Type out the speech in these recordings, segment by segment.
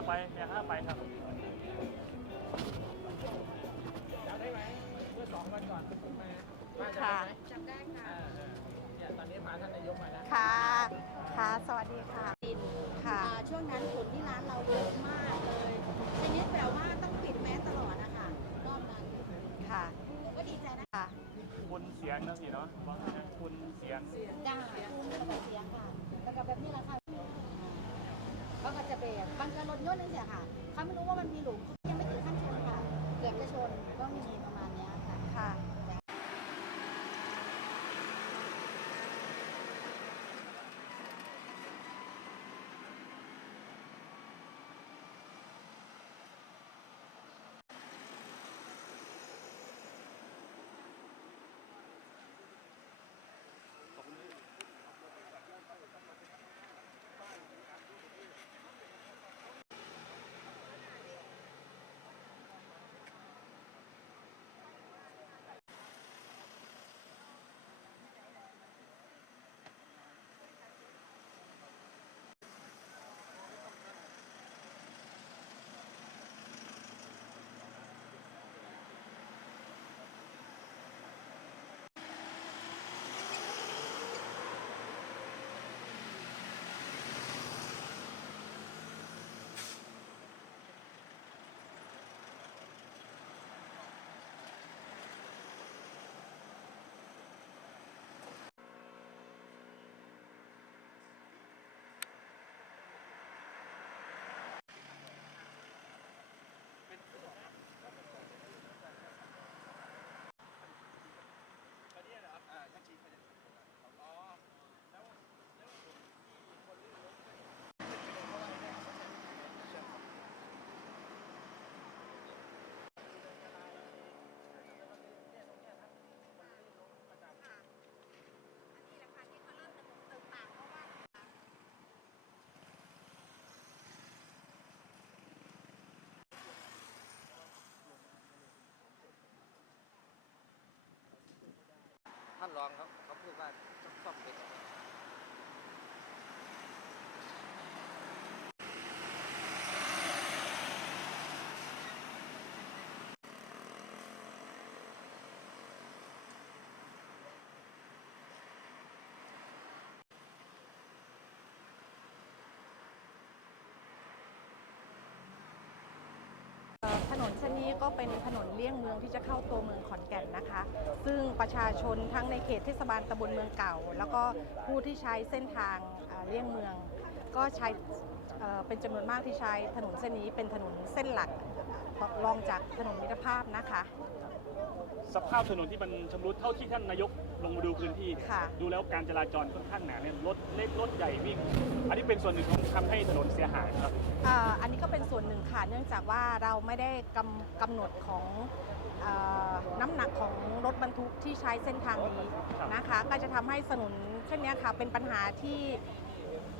อย่าห้าไปอย่าห้าไปครับค่ะค่ะ ค่ะ สวัสดีค่ะค่ะ อ่าช่วงนั้นฝนที่ร้านเราเยอะมากเลยชนิดแบบว่าต้องปิดแมสตลอดนะคะรอบนั้นค่ะ ก็ดีใจนะ ค่ะ คุณเสียงนะสิเนาะบอกนะคุณเสียงจ้า ถยนต์นั่นเสียค่ะ เขาไม่รู้ว่ามันมีหลุมเขายังไม่ถึงขั้นชนค่ะ เกือบจะชนก็มีประมาณเนี้ยค่ะ ค่ะ ท่านรองเขาเขาพูดว่าต้องซ่อมเป็น ก็เป็นถนนเลี่ยงเมืองที่จะเข้าตัวเมืองขอนแก่นนะคะ ซึ่งประชาชนทั้งในเขตเทศบาลตำบลเมืองเก่า แล้วก็ผู้ที่ใช้เส้นทางเลี่ยงเมือง ก็ใช้เอ่อเป็นจำนวนมากที่ใช้ถนนเส้นนี้เป็นถนนเส้นหลักรองจากถนนมิตรภาพนะคะ สภาพถนนที่มันชำรุดเท่าที่ท่านนายกลงมาดูพื้นที่เนี่ยค่ะ ดูแล้วการจราจรค่อนข้างหนาเนี่ยรถเล็กรถใหญ่วิ่ง อันนี้เป็นส่วนหนึ่งของทำให้ถนนเสียหายครับอ่าอันนี้ก็เป็นส่วนหนึ่งค่ะ เนื่องจากว่าเราไม่ได้กำกำหนดของเออน้ำหนักของรถบรรทุกที่ใช้เส้นทางนี้ครับนะคะ ก็จะทำให้ถนนเส้นเนี้ยค่ะ เป็นปัญหาที่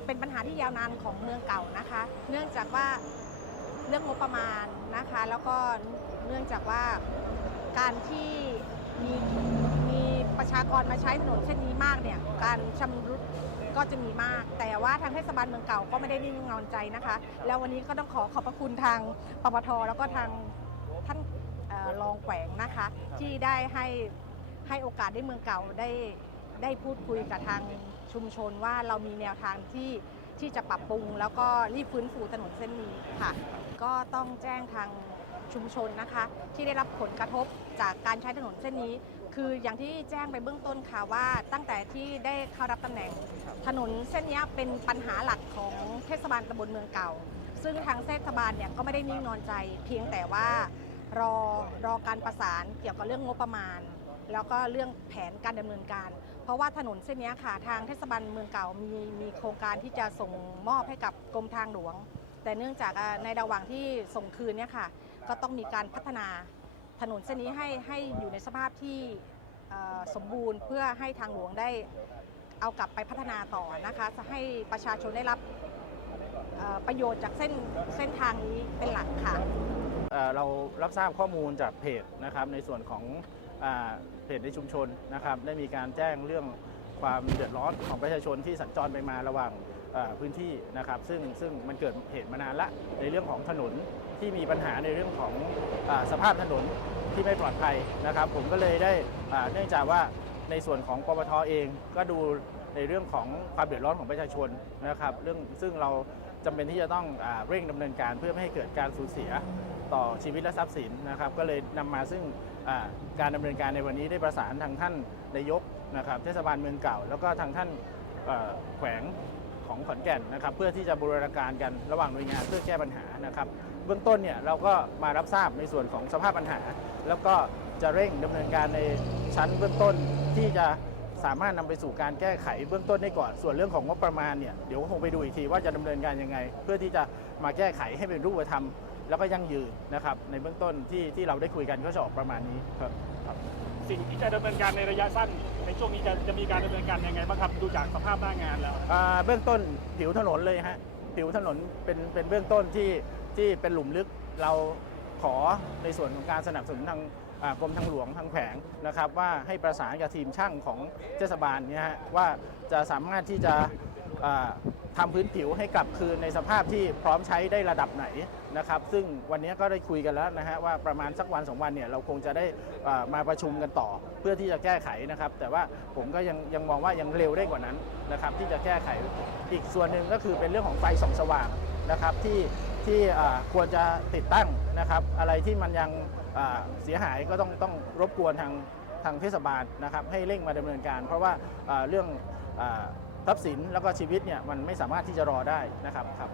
เป็นปัญหาที่ยาวนานของเมืองเก่านะคะ เนื่องจากว่าเรื่องงบประมาณนะคะ แล้วก็เนื่องจากว่า การที่มีมีประชากรมาใช้ถนนเส้นนี้มากเนี่ย การชำรุดก็จะมีมาก แต่ว่าทางเทศบาลเมืองเก่าก็ไม่ได้นิ่งนอนใจนะคะ แล้ววันนี้ก็ต้องขอขอบพระคุณทางปปทแล้วก็ทางท่านเอ่อรองแขวงนะคะ ที่ได้ให้ให้โอกาสได้เมืองเก่าได้ได้พูดคุยกับทางชุมชนว่าเรามีแนวทางที่ที่จะปรับปรุง แล้วก็รีบฟื้นฟูถนนเส้นนี้ค่ะ ก็ต้องแจ้งทาง ชุมชนนะคะ ที่ได้รับผลกระทบจากการใช้ถนนเส้นนี้ คืออย่างที่แจ้งไปเบื้องต้นค่ะว่าตั้งแต่ที่ได้เข้ารับตำแหน่ง ถนนเส้นนี้เป็นปัญหาหลักของเทศบาลตำบลเมืองเก่า ซึ่งทางเทศบาลเนี่ยก็ไม่ได้นิ่งนอนใจ เพียงแต่ว่ารอรอการประสานเกี่ยวกับเรื่องงบประมาณ แล้วก็เรื่องแผนการดำเนินการ เพราะว่าถนนเส้นนี้ค่ะทางเทศบาลเมืองเก่ามีมีโครงการที่จะส่งมอบให้กับกรมทางหลวง แต่เนื่องจากอ่าในระหว่างที่ส่งคืนเนี่ยค่ะ ก็ต้องมีการพัฒนาถนนเส้นนี้ให้ให้อยู่ในสภาพที่สมบูรณ์เพื่อให้ทางหลวงได้เอากลับไปพัฒนาต่อนะคะจะให้ประชาชนได้รับประโยชน์จากเส้นเส้นทางนี้เป็นหลักค่ะเรารับทราบข้อมูลจากเพจนะครับในส่วนของอเพจในชุมชนนะครับได้มีการแจ้งเรื่องความเดือดร้อนของประชาชนที่สัญจรไปมาระหว่าง พื้นที่นะครับซึ่งซึ่งมันเกิดเหตุมานานละในเรื่องของถนนที่มีปัญหาในเรื่องของอสภาพถนนที่ไม่ปลอดภัยนะครับ ผมก็เลยได้เนื่องจากว่าในส่วนของปปทเองก็ดูในเรื่องของความเดือดร้อนของประชาชนนะครับเรื่องซึ่งเราจำเป็นที่จะต้องอเร่งดำเนินการเพื่อไม่ให้เกิดการสูญเสียต่อชีวิตและทรัพย์สินนะครับ ก็เลยนำมาซึ่งการดำเนินการในวันนี้ได้ประสานทางท่านนายกนะครับเทศบาลเมืองเก่า แล้วก็ทางท่านแขวง ของขอนแก่นนะครับ เพื่อที่จะบูรณาการกันระหว่างหน่วยงานเพื่อแก้ปัญหานะครับ เบื้องต้นเนี่ยเราก็มารับทราบในส่วนของสภาพปัญหา แล้วก็จะเร่งดำเนินการในชั้นเบื้องต้นที่จะสามารถนำไปสู่การแก้ไขเบื้องต้นได้ก่อน ส่วนเรื่องของงบประมาณเนี่ยเดี๋ยวคงไปดูอีกทีว่าจะดำเนินการยังไง เพื่อที่จะมาแก้ไขให้เป็นรูปธรรม แล้วก็ยั่งยืนนะครับในเบื้องต้นที่ที่เราได้คุยกันก็จะออกประมาณนี้ครับ สิ่งที่จะดำเนินการในระยะสั้น ในช่วงนี้จะจะมีการดำเนินการยังไงบ้างครับดูจากสภาพหน้างานแล้ว อ่าเบื้องต้นผิวถนนเลยฮะผิวถนนเป็นเป็นเบื้องต้นที่ที่เป็นหลุมลึกเราขอในส่วนของการสนับสนุนทางอ่ากรมทางหลวงทางแขวงนะครับ ว่าให้ประสานกับทีมช่างของเทศบาลเนี่ยฮะว่าจะสามารถที่จะอ่า ทำพื้นผิวให้กลับคืนในสภาพที่พร้อมใช้ได้ระดับไหนนะครับซึ่งวันนี้ก็ได้คุยกันแล้วนะฮะว่าประมาณสักวันสองวันเนี่ยเราคงจะได้มาประชุมกันต่อ เพื่อที่จะแก้ไขนะครับ แต่ว่าผมก็ยังยังมองว่ายังเร็วได้กว่านั้นนะครับที่จะแก้ไขอีกส่วนหนึ่งก็คือเป็นเรื่องของไฟส่องสว่างนะครับที่ที่ควรจะติดตั้งนะครับอะไรที่มันยังเสียหายก็ต้องต้องรบกวนทางทางเทศบาลนะครับให้เร่งมาดำเนินการ เพราะว่าเรื่องอ ทรัพย์สินแล้วก็ชีวิตเนี่ยมันไม่สามารถที่จะรอได้นะครับครับ